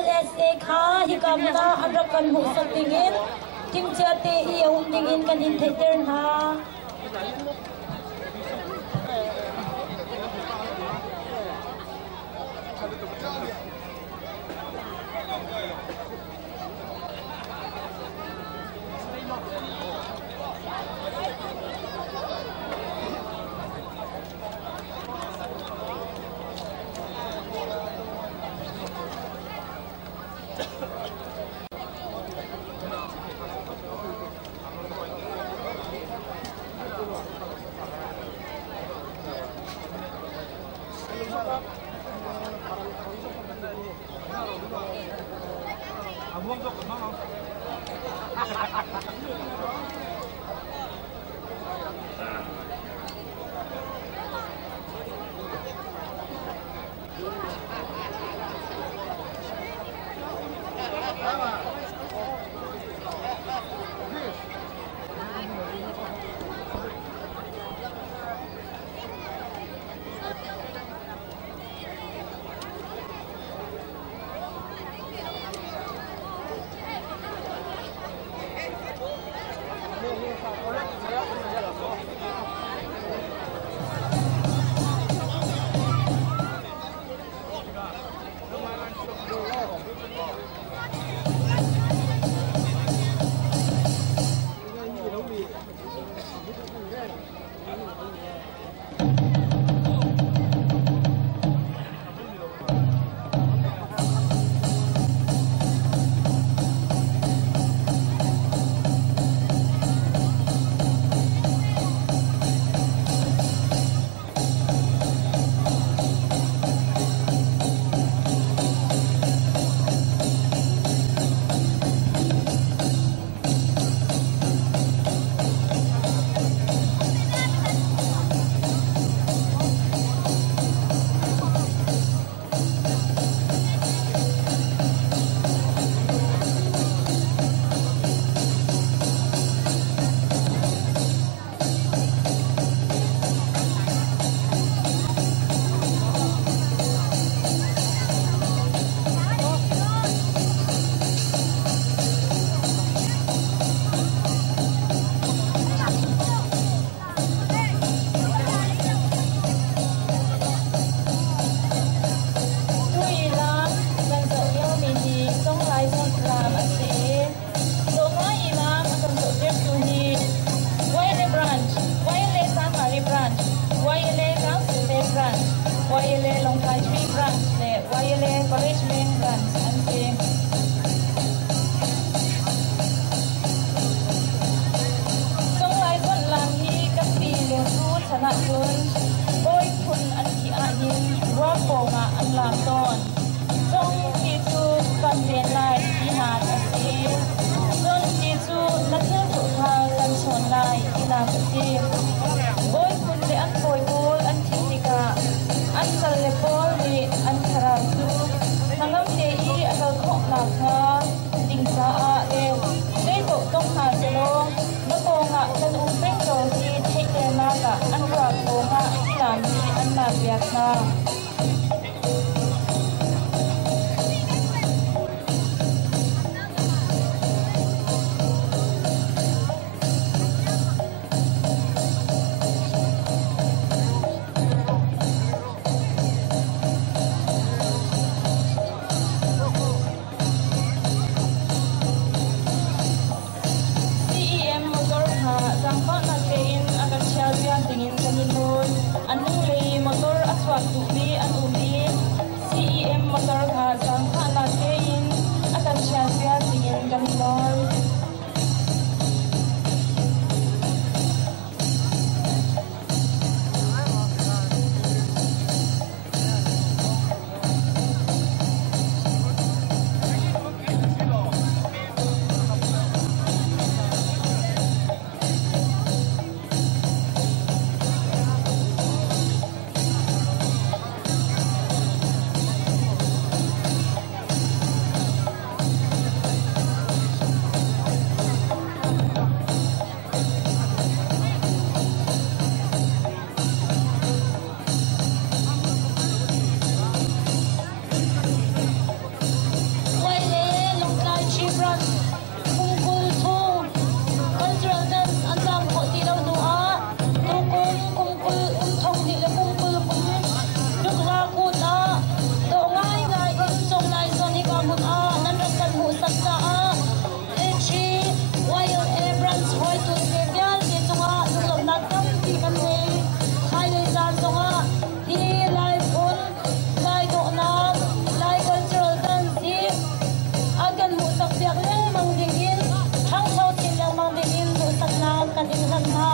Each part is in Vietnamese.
LSA kha hi kamna anrakan hu satingin tingchate i ahum tingin kan in theater na ding han ha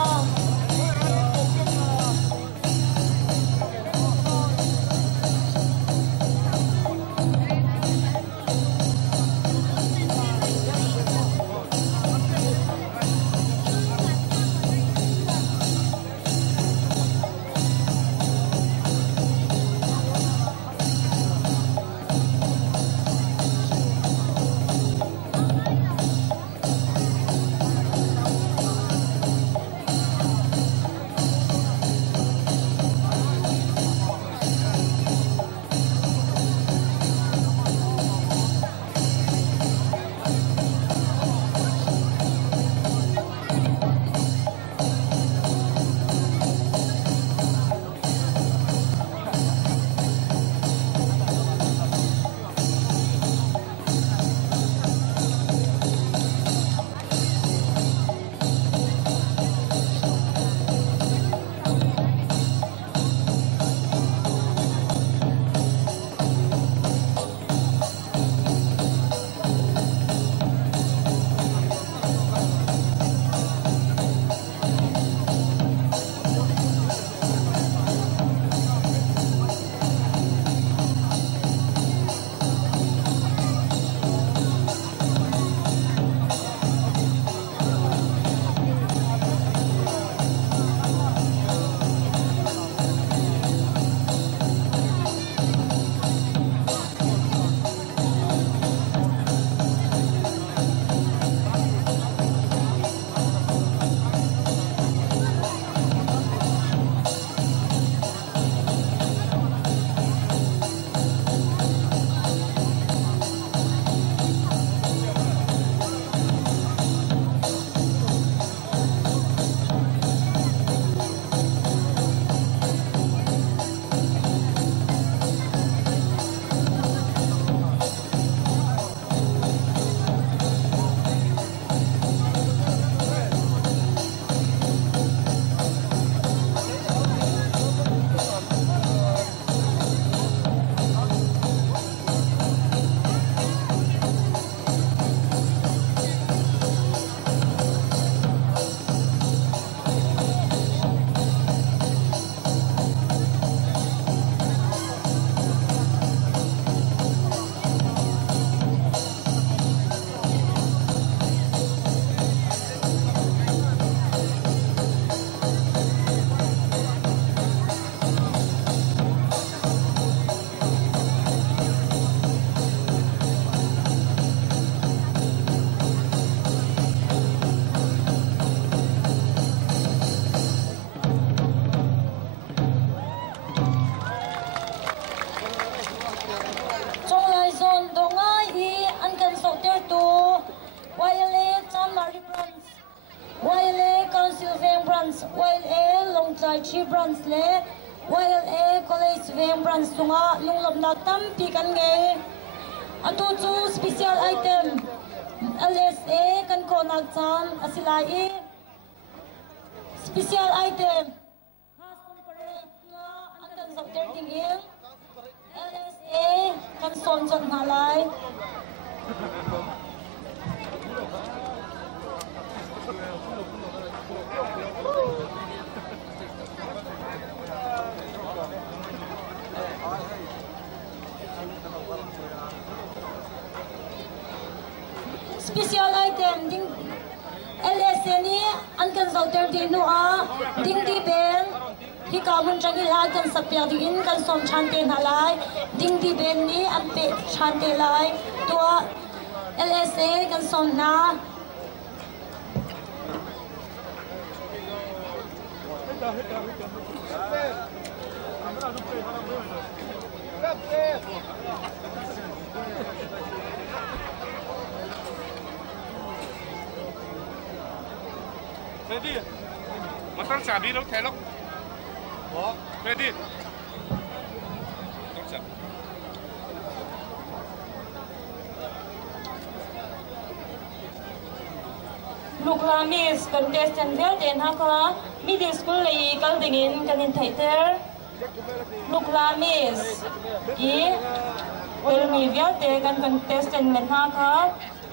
Chi branch le YLA college veng branch sunga lunglop na tampi kan nge atu chu special item LSA kan ko nak chan asilai special item khas comparate na akan sakter tingil LSA kan son chan halai special item ding LSA ni an kan zauter di nu a ding di ben hi ka mun changi la kan sapya di in kan som chante na lai ding di ben ni an pe chante lai to LSA kan som na Ready? Masang sabi lo, kelok. Oh, ready? Hlukhla Miss contestant vel den hakla middle school lei kal dingin kanin thaiter Hlukhla Miss I wel mi vel te kan contestant men hakla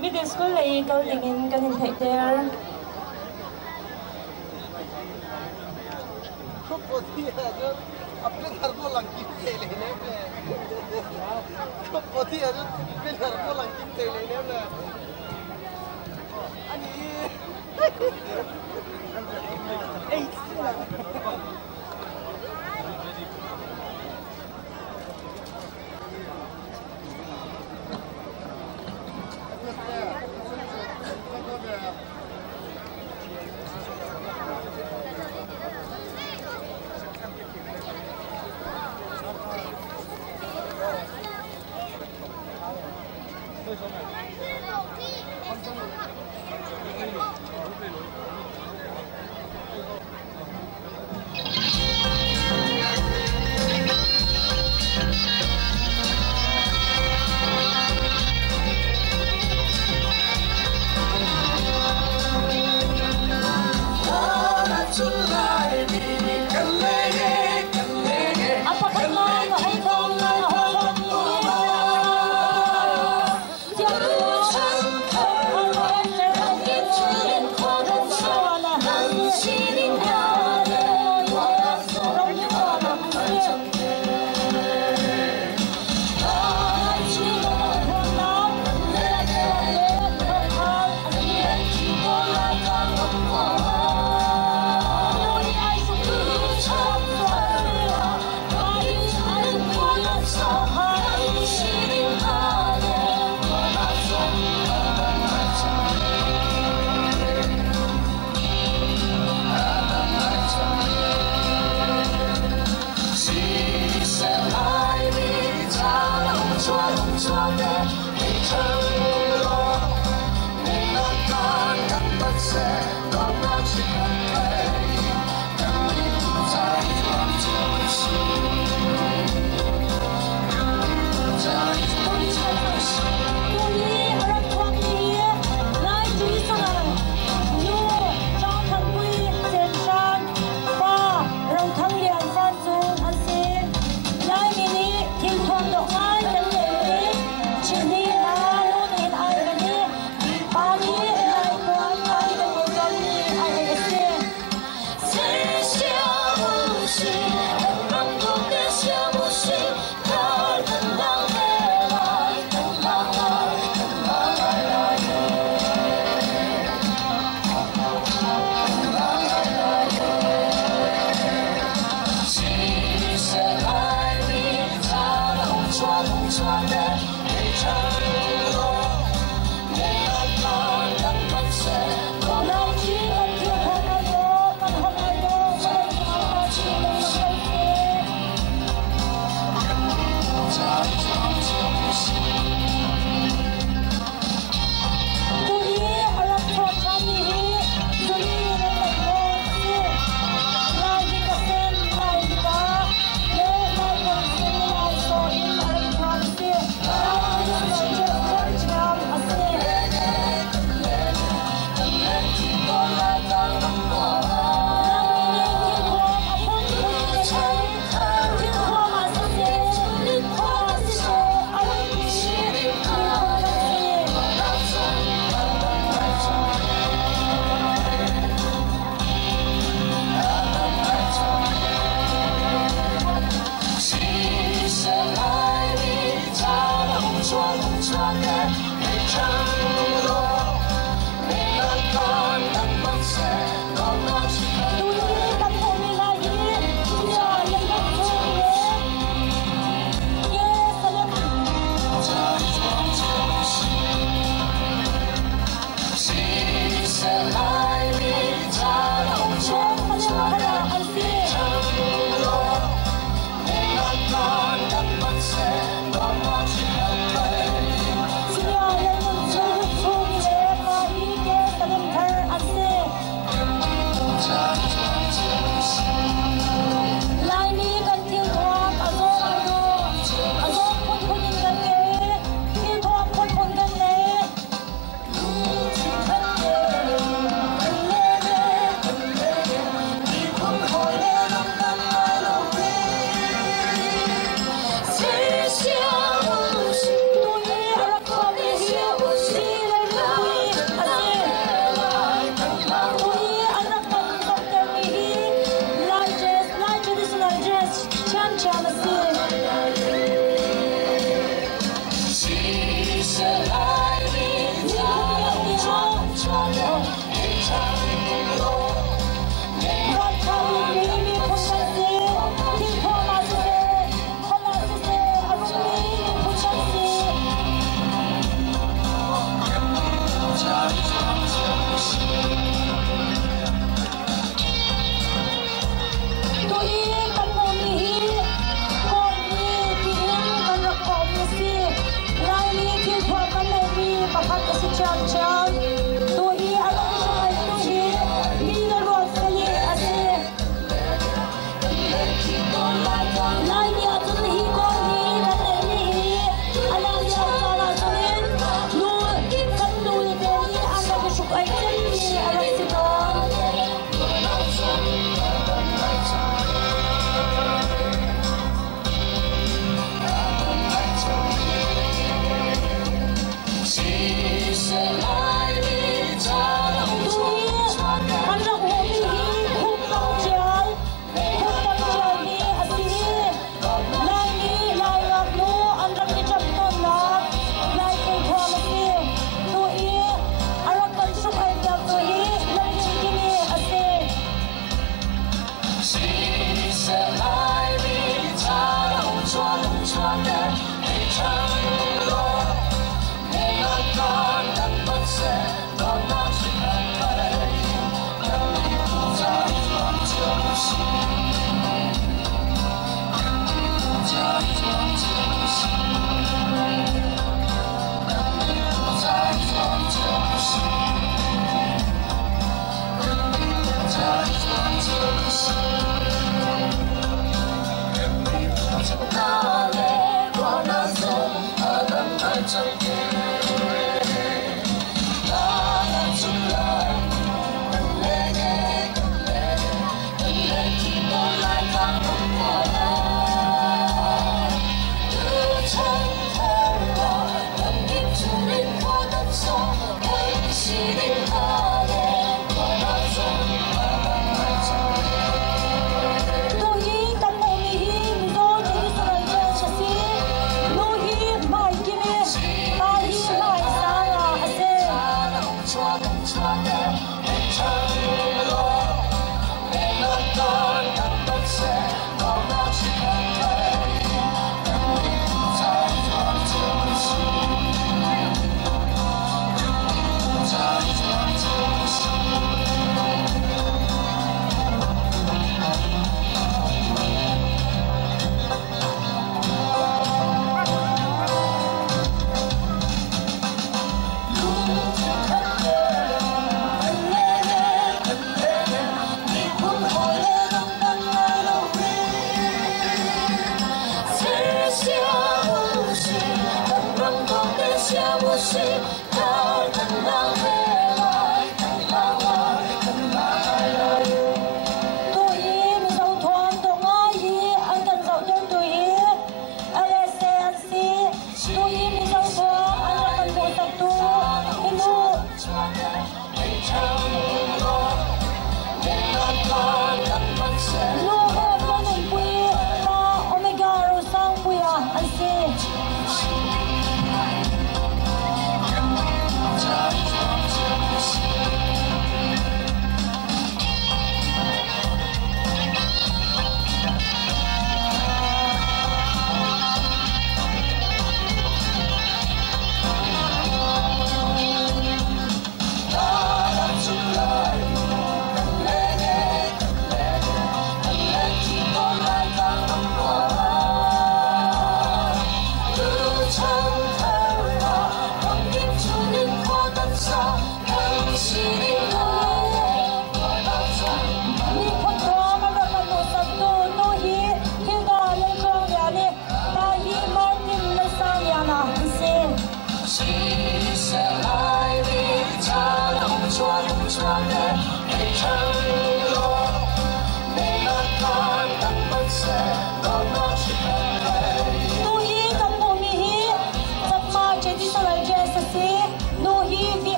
middle school lei kal dingin kanin thaiter पोती है जो अपने घर को लंकी ले लेने में तो पोती है जो अपने घर को लंकी ले लेने में Hãy subscribe cho kênh Ghiền Mì Gõ để không bỏ lỡ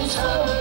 Hãy subscribe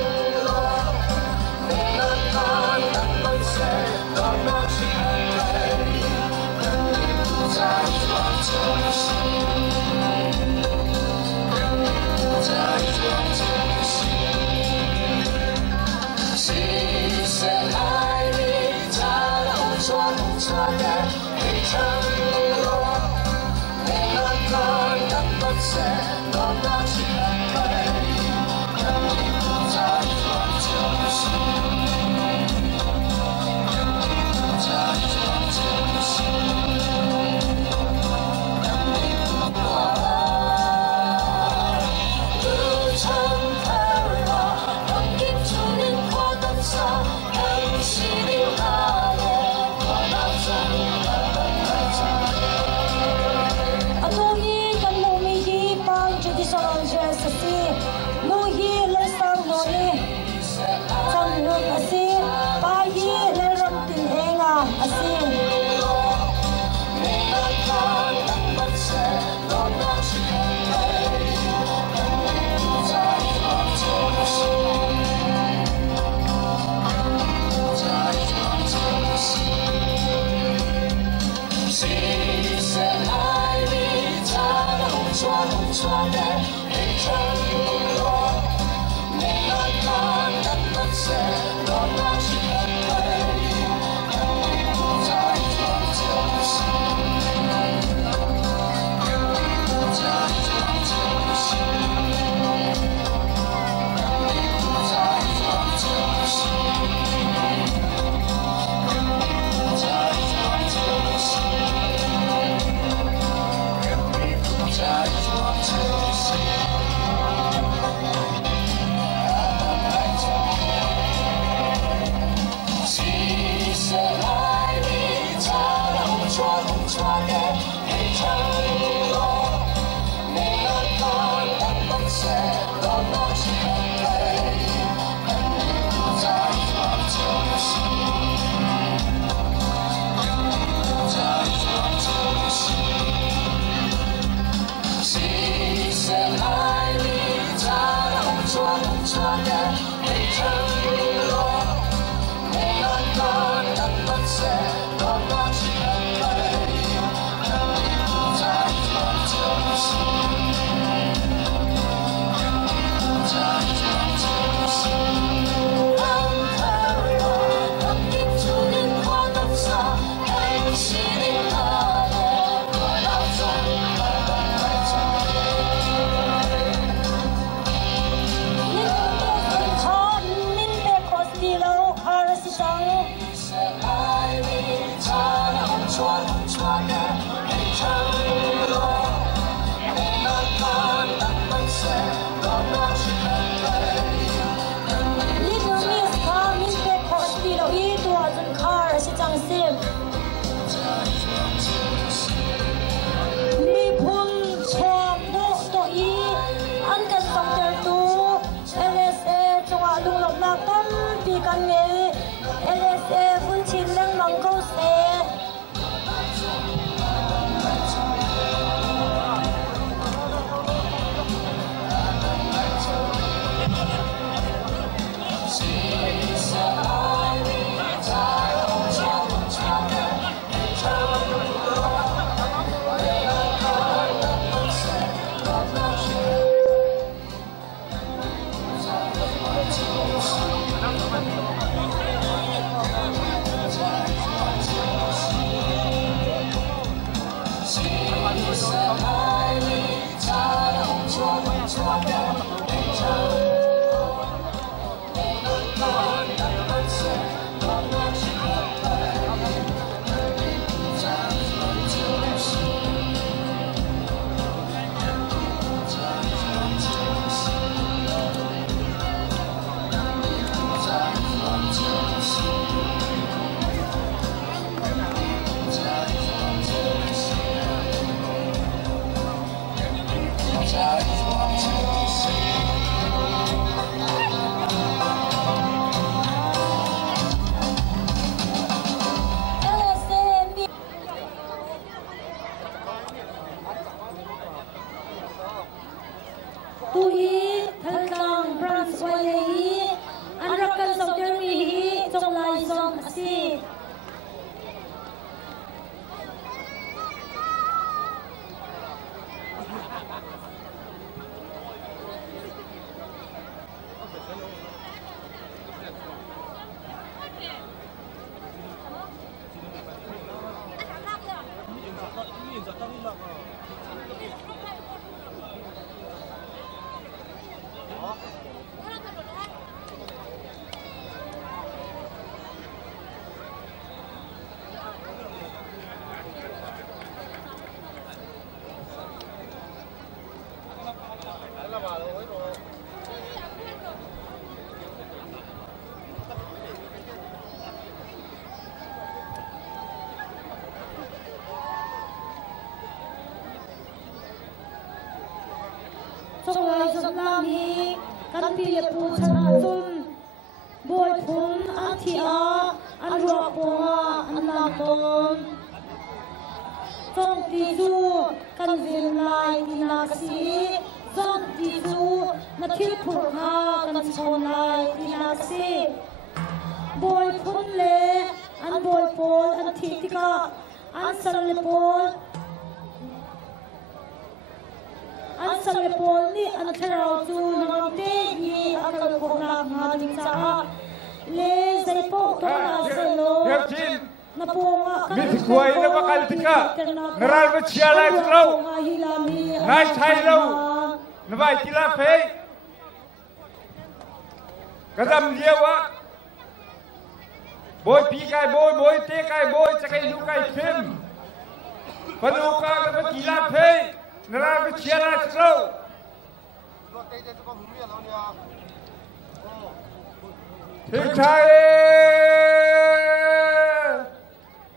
cho kênh Ghiền Mì Gõ để không bỏ lỡ hi kan pi le pu chana chun boy phun an thia an ro ponga an na ton chong ti chu kan vil lai ni na si chong ti chu na thil phur ha kan chon lai ni na si boy phun le an boy pol an thi tika an sal le pol an sal le pol ni an therau chu nam te hi akal khona nga ding cha le zai po to na se lo na ponga mit kuai na bakal tika naral ba chia lai lo nai thai lo na vai tila fe kadam liewa boy pi kai boy te kai boy chakai lu kai phim panu ka ba tila fe naral ba chia lai lo ठीक ठाक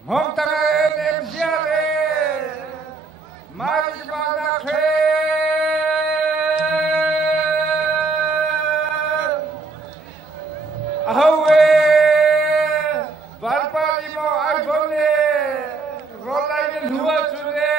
हम तरह नेमसियाले मारिक बागा खे अहवे बारपाली मो आइफोने रोलाइन हुआ चुने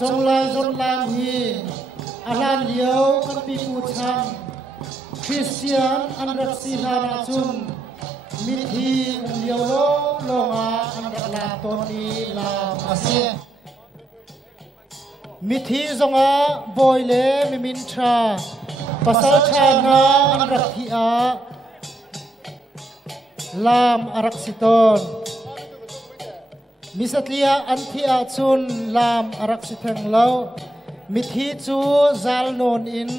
trong lai zon lam hi alan liao kan pi pu chang Christian an rak si la na chun mi thi liao lo longa an rak la ton ni la ase mi thi zonga boy le mi min tha pasal tha na an rak thi a lam arak siton misatlia anthia chun lam arak sitheng lo mithi chu zal non in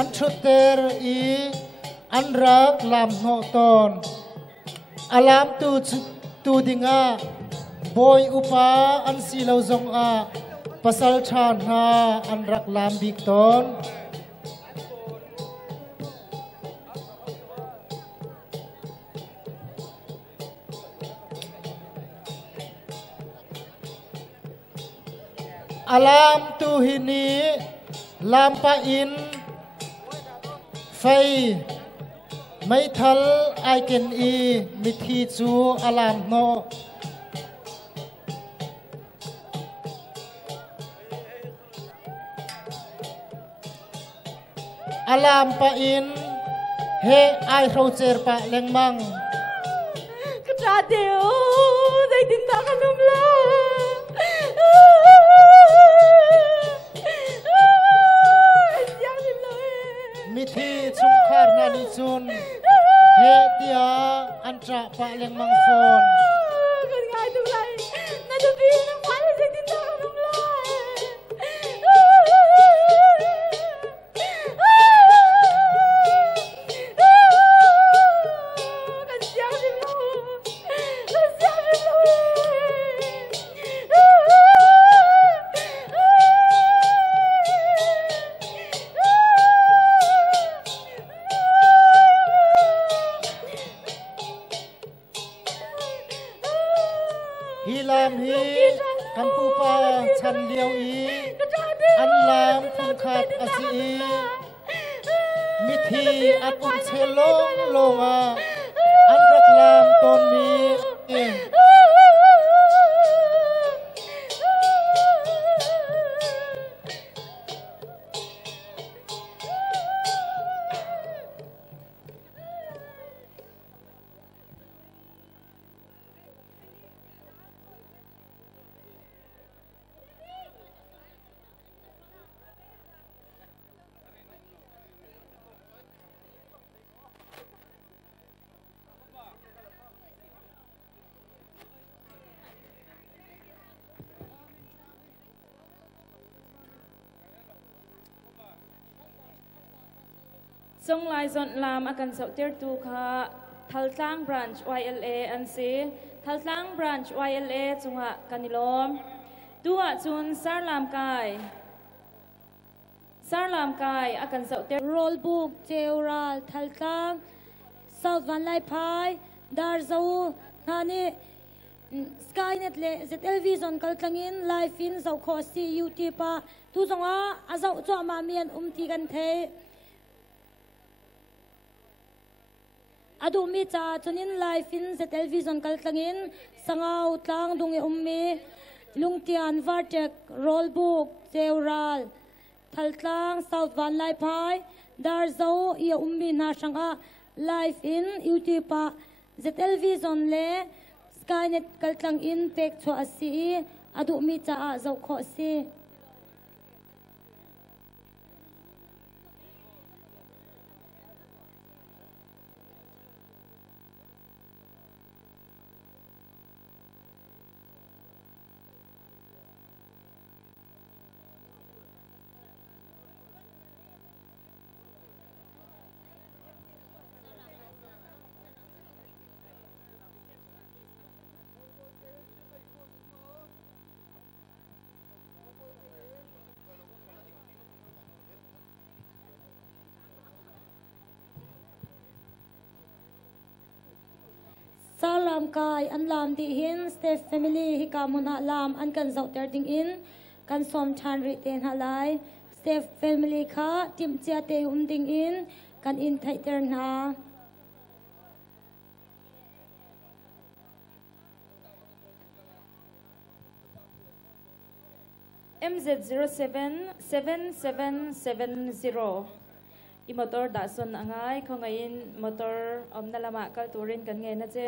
anthuter I anrak lam no ton alam tu dinga boy upa an silo zong a pasal than ha anrak lam bik ton alam tu hini lampa in fai mai thal ai ken I mithi chu alam no alam pa in he ai rau cher pa leng mang katra deu dai din ta kanum la mithi chung khar na ni chun he tia antra pa leng mang phone kan ngai tu lai na tu pi na phai se din ta kanum la kan siang dim lo hilam hi kampu pa chan liao I an lam khun khat asi มิธีอัดอุ่นเชลงลงอันรักลามตนมีเอง ทรงลายส่วนลามอาการเสาเตียร์ตูค่ะทัลตังบรันช์ YLA อันซีทัลตังบรันช์ YLA จุงหะกันนิลมตัวจุนสารลามกายอาการเสาเตียร์ roll book jeural thaltang south van lai phai dar zo hani skynet le television kaltlangin live in zo khosi youtube pa tu zonga azau cho ma mian ti kan the adu mi cha chunin live in television kaltlangin sangau tlang dungi ummi lungtian vartek roll book jeural thaltlang south van lai phai dar zo ia ummi na sanga live in youtube pa television le skynet kaltlang in pek cho asi adu mi cha a zo kho si salam kai an lam di hin step family hi kamun ha lam an kan zau ter ding in kan som than ri ten halai step family kha tim chia te ding in kan in thai ter na MZ077770 i motor da son angai khongain motor omna lama kal turin kan nge na che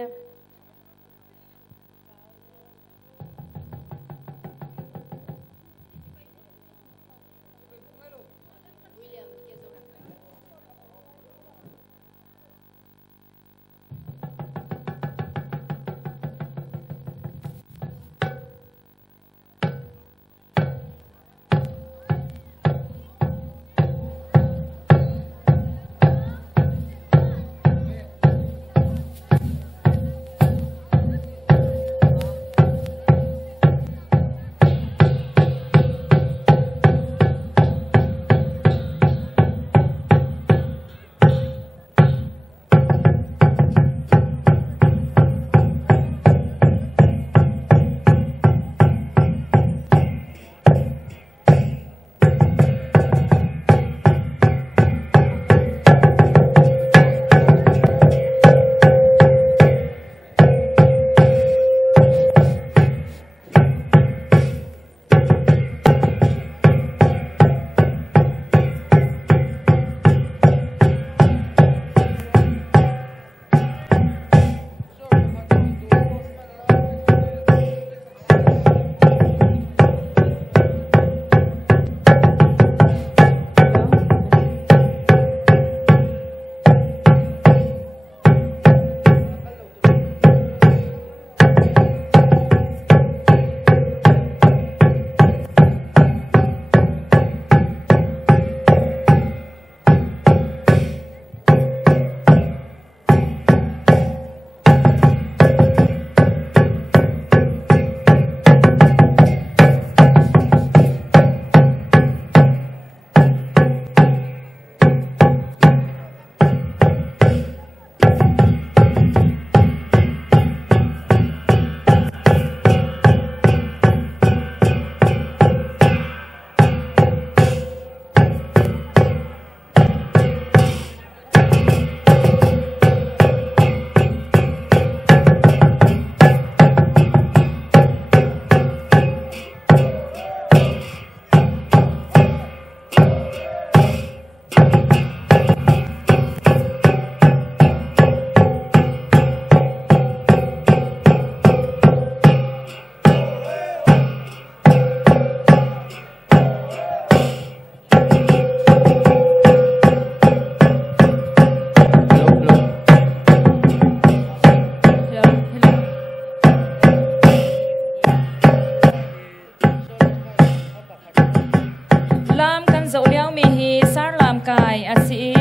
asi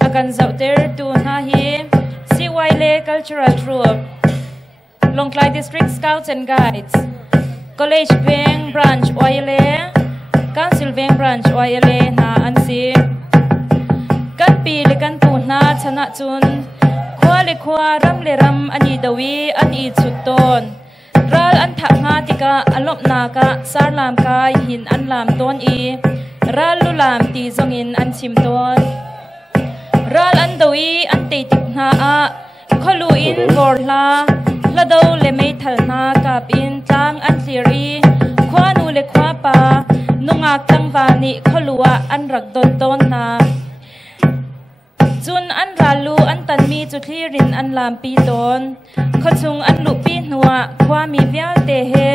akan zauter tu na hi CYLA Cultural Troupe Hlukhla District Scouts and Guides College Bank Branch YLA Council Bank Branch YLA na an si kan pi le kan tu na chana chun khwa le khwa ram le ram ani dawi an I chut ton ral an tha nga tika alop na ka sar lam kai hin an lam ton I ral lu lam ti zongin an chim ton ral an dawi an te tik na a kholu in borla la do le me thal na kap in tlang an theory khwa nu le khwa pa nunga tang wa ni kholua an rak don ton na chun an ralu an tan mi chu thlirin an lam pi ton khochung an lu pi hnuwa khwa mi vial te he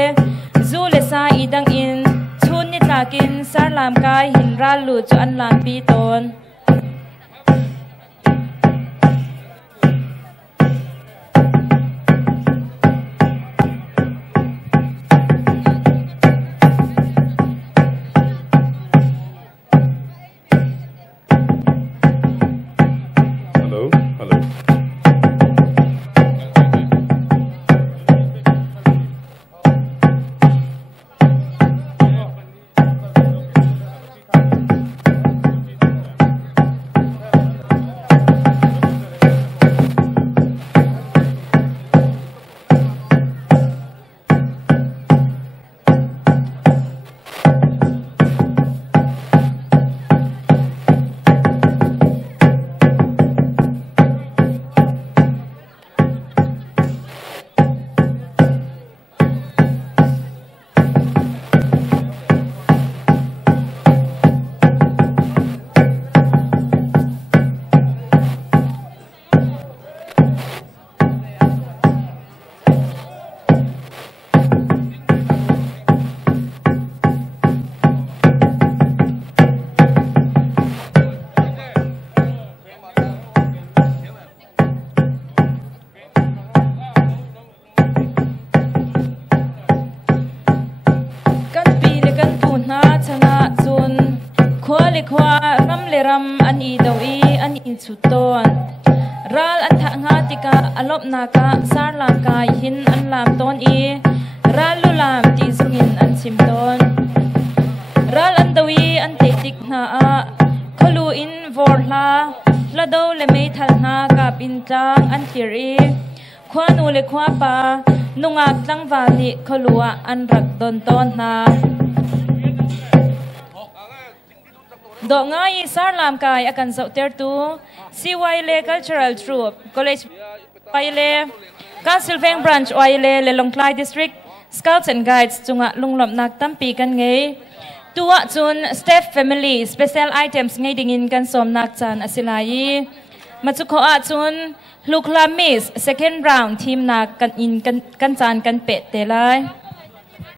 zu le sa idang in chun ni takin sar lam kai hin ralu chu an lam pi ton ram an I dawi an I chuton ral an tha nga tika alop na ka sar lam kai hin an lam ton I ral lu lam ti zungin an chim ton ral an dawi an te tik na a kholu in vorla la do le me thal na ka pin tlang an thiri khwa nu le khwa pa nunga tlang wa ni kholua an rak don ton na do ngai sar lam kai akan zauter tu CYLA Cultural Troupe College YLA Council Bank Branch YLA le Hlukhla District Scouts and Guides chunga lunglom nak tampi kan ngei tuwa chun staff family special items ngei dingin kan som nak chan asilai machukho a chun Hlukhla Miss second round team nak kan in kan chan kan pe te lai